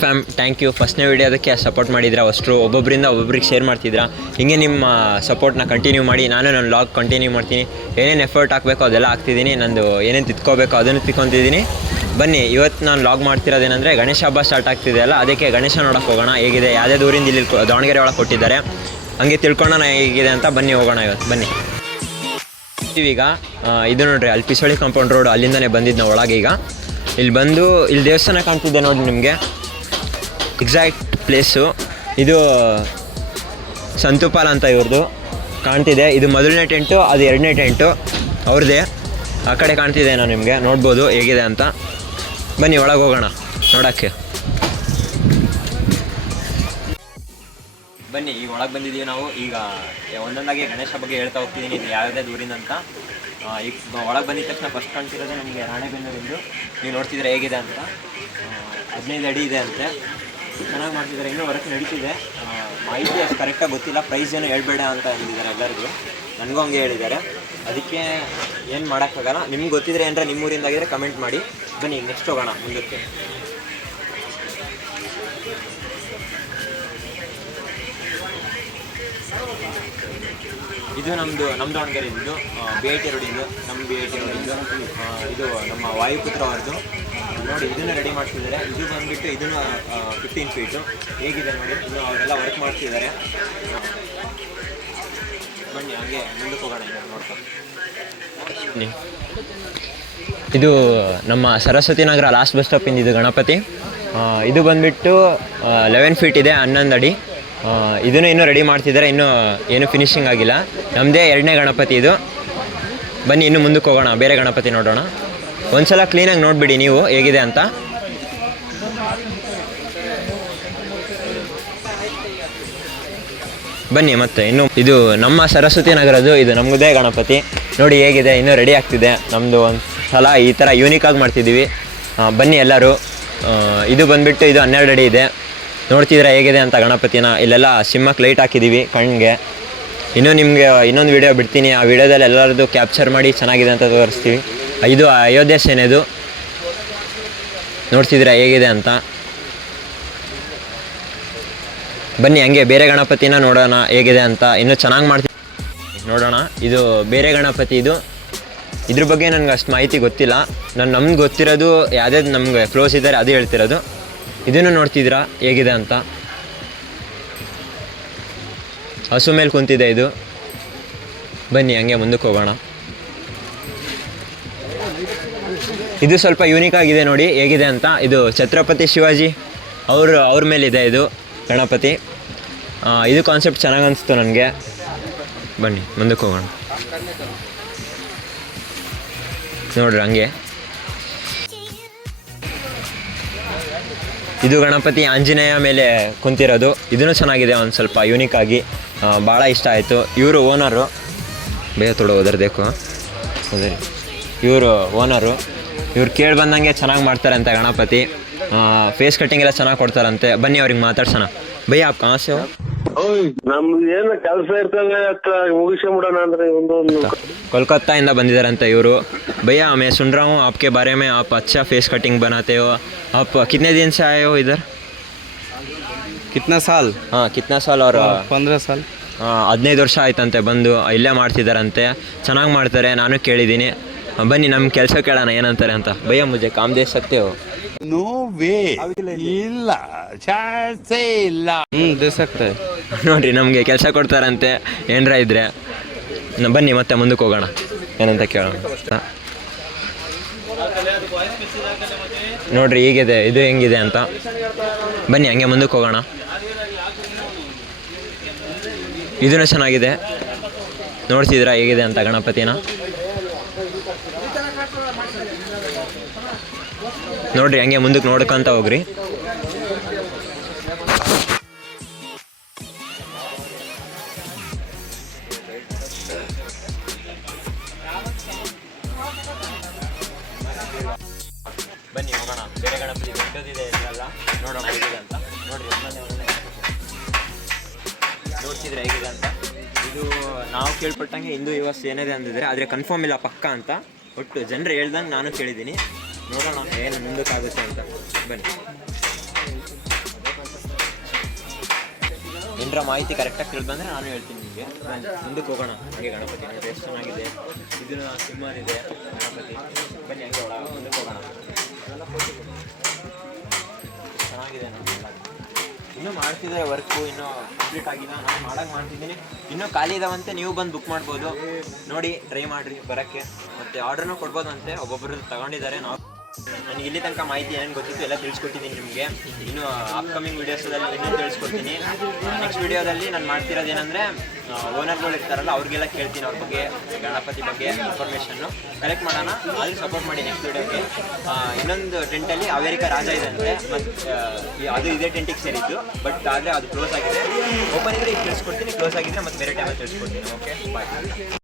Fam, thank you. ಫಸ್ಟ್ನೇ ವಿಡಿಯೋದಕ್ಕೆ support ಮಾಡಿದ್ರೆ ಅಷ್ಟು ಒಬ್ಬೊಬ್ಬರಿಂದ ಒಬ್ಬೊಬ್ರಿಗೆ ಶೇರ್ ಮಾಡ್ತಿದ್ರಾ. ಹಿಂಗೆ ನಿಮ್ಮ ಸಪೋರ್ಟ್ನ ಕಂಟಿನ್ಯೂ ಮಾಡಿ. ನಾನು ನನ್ನ ಲಾಗ್ ಕಂಟಿನ್ಯೂ ಮಾಡ್ತೀನಿ. ಏನೇನು ಎಫರ್ಟ್ ಹಾಕಬೇಕೋ ಅದೆಲ್ಲ ಹಾಕ್ತಿದ್ದೀನಿ. ನಂದು ಏನೇನು ತಿತ್ಕೋಬೇಕೋ ಅದನ್ನು ತಿಕ್ಕೊತಿದ್ದೀನಿ. ಬನ್ನಿ, ಇವತ್ತು ನಾನು ಲಾಗ್ ಮಾಡ್ತಿರೋದೇನೆಂದರೆ ಗಣೇಶ ಹಬ್ಬ ಸ್ಟಾರ್ಟ್ ಆಗ್ತಿದೆ ಅಲ್ಲ, ಅದಕ್ಕೆ ಗಣೇಶ ನೋಡೋಕೆ ಹೋಗೋಣ. ಹೇಗಿದೆ, ಯಾವುದೇ ದೂರಿಂದ ಇಲ್ಲಿ ದಾವಣಗೆರೆ ಒಳಗೆ ಕೊಟ್ಟಿದ್ದಾರೆ, ಹಂಗೆ ತಿಳ್ಕೊಳ್ಳೋಣ ಹೇಗಿದೆ ಅಂತ. ಬನ್ನಿ ಹೋಗೋಣ ಇವತ್ತು. ಬನ್ನಿ. ಈಗ ಇದು ನೋಡ್ರಿ, ಅಲ್ಲಿ ಪಿಸೋಳಿ ಕಾಂಪೌಂಡ್ ರೋಡ್, ಅಲ್ಲಿಂದನೇ ಬಂದಿದ್ದು ನಾವು ಒಳಗೆ. ಈಗ ಇಲ್ಲಿ ಬಂದು ಇಲ್ಲಿ ದೇವಸ್ಥಾನ ಕಾಣ್ತಿದ್ದೆ ನೋಡಿ ನಿಮಗೆ, ಎಕ್ಸಾಕ್ಟ್ ಪ್ಲೇಸು ಇದು. ಸಂತುಪಾಲ್ ಅಂತ ಇವ್ರದ್ದು ಕಾಣ್ತಿದೆ. ಇದು ಮೊದಲನೇ ಟೆಂಟು, ಅದು ಎರಡನೇ ಟೆಂಟು ಅವ್ರದ್ದೇ. ಆ ಕಡೆ ಕಾಣ್ತಿದೆ, ನಾನು ನಿಮಗೆ ನೋಡ್ಬೋದು ಹೇಗಿದೆ ಅಂತ. ಬನ್ನಿ ಒಳಗೆ ಹೋಗೋಣ ನೋಡೋಕ್ಕೆ. ಬನ್ನಿ, ಈಗ ಒಳಗೆ ಬಂದಿದ್ದೀವಿ ನಾವು. ಈಗ ಒಂದೊಂದಾಗಿ ಗಣೇಶ ಬಗ್ಗೆ ಹೇಳ್ತಾ ಹೋಗ್ತಿದ್ದೀನಿ, ಇದು ಯಾವುದೇ ದೂರಿಂದ ಅಂತ. ಈಗ ಒಳಗೆ ಬಂದಿದ ತಕ್ಷಣ ಫಸ್ಟ್ ಕಾಣ್ತಿರೋದು ನಮಗೆ ರಾಣೆಬೆನ್ನೂರಿಂದು. ನೀವು ನೋಡ್ತಿದ್ರೆ ಹೇಗಿದೆ ಅಂತ. 15 ಅಡಿ ಇದೆ ಅಂತೆ, ಚೆನ್ನಾಗಿ ಮಾಡ್ತಿದ್ದಾರೆ. ಇನ್ನೂ ವರ್ಕ್ ನಡೀತಿದೆ. ಮಾಹಿತಿ ಅಷ್ಟು ಕರೆಕ್ಟಾಗಿ ಗೊತ್ತಿಲ್ಲ. ಪ್ರೈಸ್ ಏನು ಹೇಳ್ಬೇಡ ಅಂತ ಹೇಳಿದ್ದಾರೆ ಎಲ್ಲರಿಗೂ, ನನಗೂ ಹಂಗೆ ಹೇಳಿದ್ದಾರೆ. ಅದಕ್ಕೆ ಏನು ಮಾಡೋಕ್ಕಾಗಲ್ಲ. ನಿಮ್ಗೆ ಗೊತ್ತಿದ್ರೆ ಏನಾರ ನಿಮ್ಮೂರಿಂದಾಗಿದ್ರೆ ಕಮೆಂಟ್ ಮಾಡಿ. ಬನ್ನಿ ನೆಕ್ಸ್ಟ್ ಹೋಗೋಣ ಮುಂದಕ್ಕೆ. ಇದು ನಮ್ಮ ದಾವಣಗೆರೆ. ಇದು BIT ರೋಡಿಂದು, ನಮ್ಮ BIT ರೋಡಿಂದು. ಇದು ನಮ್ಮ ವಾಯುಪುತ್ರ ಅವ್ರದ್ದು. ನೋಡಿ, ಇದನ್ನು ರೆಡಿ ಮಾಡ್ತಿದ್ದಾರೆ. ಇದು ಬಂದುಬಿಟ್ಟು ಇದನ್ನು 15 ಫೀಟು. ಹೇಗಿದೆ ನೋಡಿ, ಇನ್ನು ಅವರೆಲ್ಲ ವರ್ಕ್ ಮಾಡ್ತಿದ್ದಾರೆ. ಬನ್ನಿ ಹಂಗೆ ಮುಂದಕ್ಕೆ ಹೋಗೋಣ ನೋಡ್ಕೊಂಡು. ಇದು ನಮ್ಮ ಸರಸ್ವತಿ ನಗರ ಲಾಸ್ಟ್ ಬಸ್ ಸ್ಟಾಪಿಂದ ಇದು ಗಣಪತಿ. ಇದು ಬಂದುಬಿಟ್ಟು 11 ಫೀಟ್ ಇದೆ, 11 ಅಡಿ. ಇದನ್ನು ಇನ್ನೂ ರೆಡಿ ಮಾಡ್ತಿದ್ದಾರೆ, ಇನ್ನೂ ಏನು ಫಿನಿಶಿಂಗ್ ಆಗಿಲ್ಲ. ನಮ್ಮದೇ ಎರಡನೇ ಗಣಪತಿ ಇದು. ಬನ್ನಿ ಇನ್ನು ಮುಂದಕ್ಕೆ ಹೋಗೋಣ, ಬೇರೆ ಗಣಪತಿ ನೋಡೋಣ. ಒಂದ್ಸಲ ಕ್ಲೀನಾಗಿ ನೋಡಿಬಿಡಿ ನೀವು ಹೇಗಿದೆ ಅಂತ. ಬನ್ನಿ ಮತ್ತೆ ಇನ್ನು. ಇದು ನಮ್ಮ ಸರಸ್ವತಿ ನಗರದ್ದು, ಇದು ನಮ್ಮದೇ ಗಣಪತಿ. ನೋಡಿ ಹೇಗಿದೆ, ಇನ್ನೂ ರೆಡಿ ಆಗ್ತಿದೆ. ನಮ್ಮದು ಒಂದು ಸಲ ಈ ಥರ ಯೂನಿಕಾಗಿ ಮಾಡ್ತಿದ್ದೀವಿ. ಬನ್ನಿ ಎಲ್ಲರೂ. ಇದು ಬಂದುಬಿಟ್ಟು ಇದು 12 ಅಡಿ ಇದೆ. ನೋಡ್ತಿದ್ರೆ ಹೇಗಿದೆ ಅಂತ ಗಣಪತಿನ. ಇಲ್ಲೆಲ್ಲ ಸಿಂಹಕ್ಕೆ ಲೈಟ್ ಹಾಕಿದ್ದೀವಿ ಕಣ್ಣಿಗೆ. ಇನ್ನೂ ನಿಮಗೆ ಇನ್ನೊಂದು ವೀಡಿಯೋ ಬಿಡ್ತೀನಿ, ಆ ವಿಡಿಯೋದಲ್ಲಿ ಎಲ್ಲರದ್ದು ಕ್ಯಾಪ್ಚರ್ ಮಾಡಿ ಚೆನ್ನಾಗಿದೆ ಅಂತ ತೋರಿಸ್ತೀವಿ. ಇದು ಅಯೋಧ್ಯೆ ಸೇನೆದು. ನೋಡ್ತಿದ್ರೆ ಹೇಗಿದೆ ಅಂತ. ಬನ್ನಿ ಹಂಗೆ ಬೇರೆ ಗಣಪತಿನ ನೋಡೋಣ ಹೇಗಿದೆ ಅಂತ. ಇನ್ನೂ ಚೆನ್ನಾಗಿ ಮಾಡ್ತೀವಿ ನೋಡೋಣ. ಇದು ಬೇರೆ ಗಣಪತಿ. ಇದ್ರ ಬಗ್ಗೆ ನನಗೆ ಅಷ್ಟು ಮಾಹಿತಿ ಗೊತ್ತಿಲ್ಲ. ನಮ್ಗೆ ಗೊತ್ತಿರೋದು ಯಾವುದೇ ನಮಗೆ ಕ್ಲೋಸ್ ಇದ್ದಾರೆ ಅದು ಹೇಳ್ತಿರೋದು. ಇದನ್ನು ನೋಡ್ತಿದ್ದೀರಾ ಹೇಗಿದೆ ಅಂತ. ಹಸು ಮೇಲೆ ಕುಂತಿದೆ ಇದು. ಬನ್ನಿ ಹಂಗೆ ಮುಂದಕ್ಕೆ ಹೋಗೋಣ. ಇದು ಸ್ವಲ್ಪ ಯೂನಿಕ್ ಆಗಿದೆ, ನೋಡಿ ಹೇಗಿದೆ ಅಂತ. ಇದು ಛತ್ರಪತಿ ಶಿವಾಜಿ ಅವ್ರ ಮೇಲಿದೆ ಇದು ಗಣಪತಿ. ಇದು ಕಾನ್ಸೆಪ್ಟ್ ಚೆನ್ನಾಗಿ ಅನಿಸ್ತು ನನಗೆ. ಬನ್ನಿ ಮುಂದಕ್ಕೆ ಹೋಗೋಣ. ನೋಡ್ರಿ ಹಂಗೆ. ಇದು ಗಣಪತಿ ಆಂಜನೇಯ ಮೇಲೆ ಕುಂತಿರೋದು. ಇದೂ ಚೆನ್ನಾಗಿದೆ, ಒಂದು ಸ್ವಲ್ಪ ಯೂನಿಕ್ ಆಗಿ ಭಾಳ ಇಷ್ಟ ಆಯಿತು. ಇವರು ಓನರು, ಬೇಗ ತೊಡೋ ಓದರ್ಬೇಕು ಓದರಿ. ಇವರು ಓನರು. ಇವ್ರು ಕೇಳಿ ಬಂದಂಗೆ ಚೆನ್ನಾಗಿ ಮಾಡ್ತಾರಂತೆ ಗಣಪತಿ. ಫೇಸ್ ಕಟ್ಟಿಂಗ್ ಎಲ್ಲ ಚೆನ್ನಾಗಿ ಕೊಡ್ತಾರಂತೆ. ಬನ್ನಿ ಅವ್ರಿಗೆ ಮಾತಾಡ್ಸೋಣ. ಭಯ್ಯ ಆಪ್ ಕहाँ से हो? ನಮ್ದು ಏನು ಕೆಲಸ ಇರ್ತದೆ ಮುಗಿಸ್ಕೊಂಬಿಡೋಣ ಅಂದ್ರೆ ಒಂದು कोलकाता ಬಂದಿದ್ದಾರಂತೆ ಇವರು. भैया मैं सुन रहा हूँ आपके बारे में, आप अच्छा फेस कटिंग बनाते हो. आप कितने दिन से आए हो इधर? कितना साल? हाँ कितना साल? और 15 साल. 15 ವರ್ಷ ಆಯ್ತಂತೆ ಬಂದು ಇಲ್ಲೇ ಮಾಡ್ತಿದ್ದಾರಂತೆ. ಚೆನ್ನಾಗಿ ಮಾಡ್ತಾರೆ, ನಾನು ಕೇಳಿದ್ದೀನಿ. ಬನ್ನಿ ನಮ್ಮ ಕೆಲಸ ಕೇಳೋಣ ಏನಂತಾರೆ ಅಂತ. ಭಯ್ಯ ಮುझे काम दे सकते हो? नो वे ಇಲ್ಲ ಚಾನ್ಸೇ ಇಲ್ಲ. दे सकते हैं. ನೋಡ್ರಿ ನಮಗೆ ಕೆಲಸ ಕೊಡ್ತಾರಂತೆ ಏನರ ಇದ್ರೆ. ಬನ್ನಿ ಮತ್ತೆ ಮುಂದಕ್ಕೆ ಹೋಗೋಣ, ಏನಂತ ಕೇಳೋಣ. ನೋಡ್ರಿ ಹೀಗಿದೆ, ಇದು ಹೆಂಗಿದೆ ಅಂತ. ಬನ್ನಿ ಹಂಗೆ ಮುಂದಕ್ಕೆ ಹೋಗೋಣ. ಇದೂ ಚೆನ್ನಾಗಿದೆ. ನೋಡ್ತಿದ್ದೀರಾ ಹೇಗಿದೆ ಅಂತ ಗಣಪತಿನ. ನೋಡ್ರಿ ಹಂಗೆ ಮುಂದಕ್ಕೆ ನೋಡ್ಕೊಂತ ಹೋಗ್ರಿ. ಬನ್ನಿ ಹೋಗೋಣ, ಬೇರೆ ಗಣಪತಿ ದೊಡ್ಡದಿದೆ ಇದೆಲ್ಲ ನೋಡೋಣ ಹೇಗಿದೆ ಅಂತ. ನೋಡ್ರಿ ನೋಡ್ತಿದ್ರೆ ಹೇಗಿದೆ ಅಂತ. ಇದು ನಾವು ಕೇಳ್ಪಟ್ಟಂಗೆ ಹಿಂದೂ ವ್ಯವಸ್ಥೆ ಏನಿದೆ ಅಂದಿದ್ರೆ, ಆದರೆ ಕನ್ಫರ್ಮ್ ಇಲ್ಲ ಪಕ್ಕ ಅಂತ. ಒಟ್ಟು ಜನರು ಹೇಳ್ದಂಗೆ ನಾನು ಕೇಳಿದ್ದೀನಿ. ನೋಡೋಣ ಏನು ಮುಂದಕ್ಕಾಗುತ್ತೆ ಅಂತ. ಬನ್ನಿ. ಏನರ ಮಾಹಿತಿ ಕರೆಕ್ಟಾಗಿ ತಿಳಿದು ಬಂದರೆ ನಾನು ಹೇಳ್ತೀನಿ ನಿಮಗೆ. ಮುಂದಕ್ಕೆ ಹೋಗೋಣ. ಹಾಗೆ ಗಣಪತಿ ನೋಡಿ ಎಷ್ಟು ಚೆನ್ನಾಗಿದೆ. ಇದನ್ನು ಸಿಂಹನ್ ಇದೆ ಗಣಪತಿ. ಬನ್ನಿ ಹಂಗೆ ಒಳ ಮುಂದಕ್ಕೆ ಹೋಗೋಣ. ಚೆನ್ನಾಗಿದೆ ನೋಡಿ. ಇನ್ನೂ ಮಾಡ್ತಿದ್ದಾರೆ ವರ್ಕು, ಇನ್ನೂ ಕಂಪ್ಲೀಟ್ ಆಗಿಲ್ಲ. ನಾನು ಮಾಡ್ತಿದ್ದೀನಿ. ಇನ್ನೂ ಖಾಲಿ ಇದಾವಂತೆ, ನೀವು ಬಂದು ಬುಕ್ ಮಾಡ್ಬೋದು. ನೋಡಿ ಟ್ರೈ ಮಾಡಿರಿ ಬರೋಕ್ಕೆ. ಮತ್ತು ಆರ್ಡ್ರನ್ನೂ ಕೊಡ್ಬೋದಂತೆ, ಒಬ್ಬೊಬ್ಬರು ತಗೊಂಡಿದ್ದಾರೆ. ನನಗೆ ಇಲ್ಲಿ ತನಕ ಮಾಹಿತಿ ಏನೇನು ಗೊತ್ತಿತ್ತು ಎಲ್ಲ ತಿಳಿಸ್ಕೊಟ್ಟಿದ್ದೀನಿ ನಿಮಗೆ. ಇನ್ನು ಅಪ್ಕಮಿಂಗ್ ವೀಡಿಯೋಸಲ್ಲಿ ಇನ್ನೂ ತಿಳಿಸ್ಕೊಡ್ತೀನಿ. ನೆಕ್ಸ್ಟ್ ವೀಡಿಯೋದಲ್ಲಿ ನಾನು ಮಾಡ್ತಿರೋದೇನೆಂದರೆ ಓನರ್ಗಳು ಇರ್ತಾರಲ್ಲ ಅವ್ರಿಗೆಲ್ಲ ಕೇಳ್ತೀನಿ, ಅವ್ರ ಬಗ್ಗೆ ಗಣಪತಿ ಬಗ್ಗೆ ಇನ್ಫಾರ್ಮೇಷನ್ನು ಕಲೆಕ್ಟ್ ಮಾಡೋಣ. ಅಲ್ಲಿ ಸಪೋರ್ಟ್ ಮಾಡಿ ನೆಕ್ಸ್ಟ್ ವೀಡಿಯೋಗೆ. ಇನ್ನೊಂದು ಟೆಂಟಲ್ಲಿ ಅಮೆರಿಕ ರಾಜ ಇದೆ ಅಂತೆ, ಮತ್ತು ಅದು ಇದೇ ಟೆಂಟಿಗೆ ಸೇರಿದ್ದು. ಬಟ್ ಆದರೆ ಅದು ಕ್ಲೋಸ್ ಆಗಿದೆ. ಓಪನ್ ಇದ್ದರೆ ಈಗ ತಿಳಿಸ್ಕೊಡ್ತೀನಿ, ಕ್ಲೋಸ್ ಆಗಿದ್ದರೆ ಮತ್ತು ಬೇರೆ ಟೈಮಲ್ಲಿ ತಿಳಿಸ್ಕೊಡ್ತೀನಿ. ಓಕೆ ಬಾಯ್.